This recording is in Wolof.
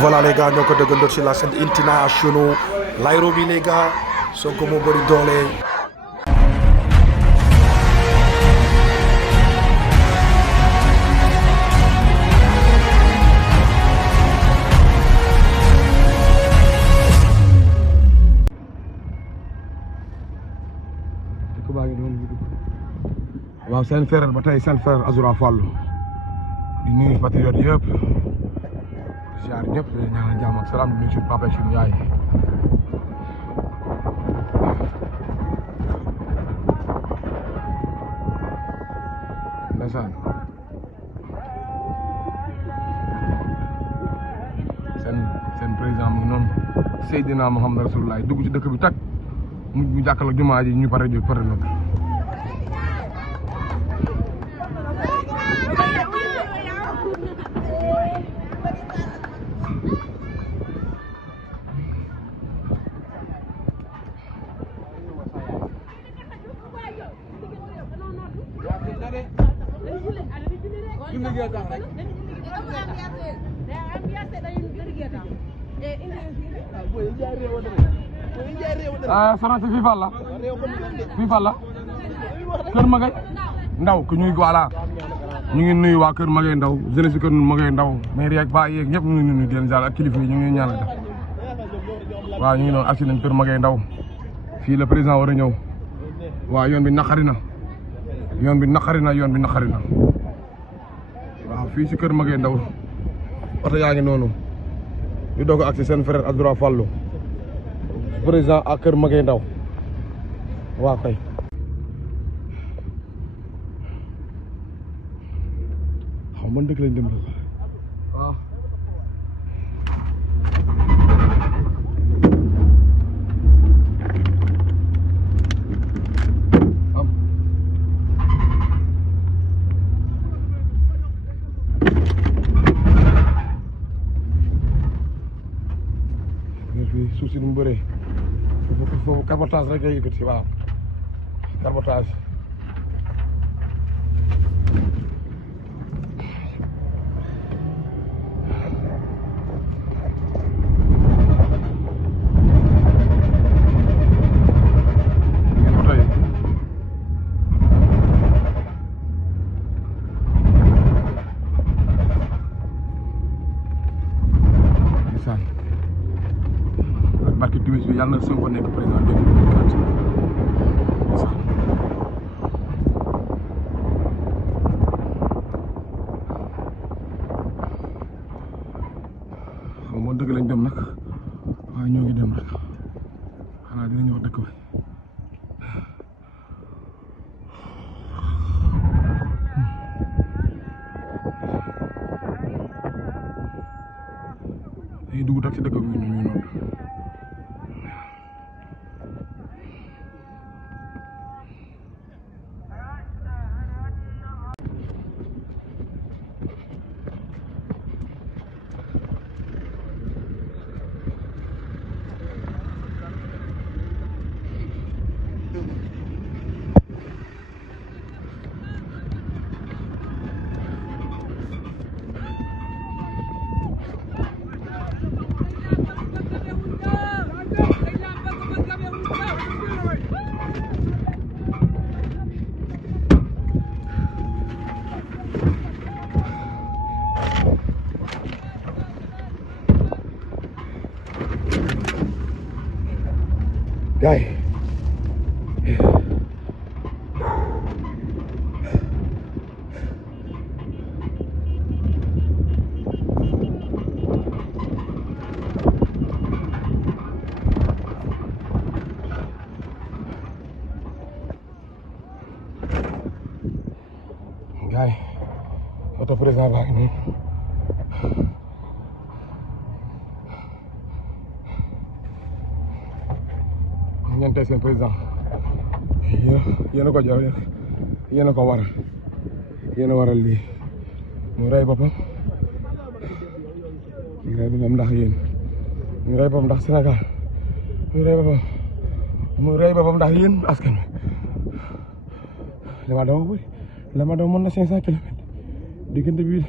Voilà les gars, ñoo ko dëggandoor sur la scène internationale Nairobi les gars, Sonko moo bëri doole. waaw seen frère ba tey seen frère Azoura Fall di nuyu patriote yëpp ziar ñëpp di ñaanal jàmm ak salaam di nuyu suñu papa suñu yaay ndeysaan seen président mu ngi noonu Seydina Mouhamed Rasulullah dugg ci dëkk bi tag mu jàkkaarloog jumaa ji ñu pare na Soxna si fii fan la Kër Magay Ndaw ku ñuy voilà ñu ngi nuyu waa Kër Magay Ndaw jeunesse Kër Magay Ndaw maire yeeg ba yeeg ñëpp ñu ngi nuyu den jàll ak kilifa yi ñu ngi ñaanal waaw ñu ngi noonu agsi nañ Kër Magay Ndaw fii le président war a ñëw waaw yoon bi naqari na waaw fii si Kër Magay Ndaw oto yaa ngi noonu di doog agsi seen frère Azoura Fall président ak Kër Magay Ndaw waaw kay xaw man dëkk lañ dem la waaw suuf si nu mu bëree foofu cabotage rek ngay yëkkati waaw cabotage ngeen oto yi ndeysaan barke diwis bi yàlla na Sonko nekk président 2024 xaw ma dëgg lañ dem nag waaye ñoo ngi dem rek xanaa dinañ wax dëkk bi dañuy dugg tak si dëkk bi ñu noonu gaay oto président baa ngi nii ñeente seen président yéen a ko jar yéen a ko waral lii mu rey boppam ndax yéen mu rey boppam ndax Sénégal mu rey boppam ndax yéen askan wi la ma daw mën na 500 kilomètres diggante bi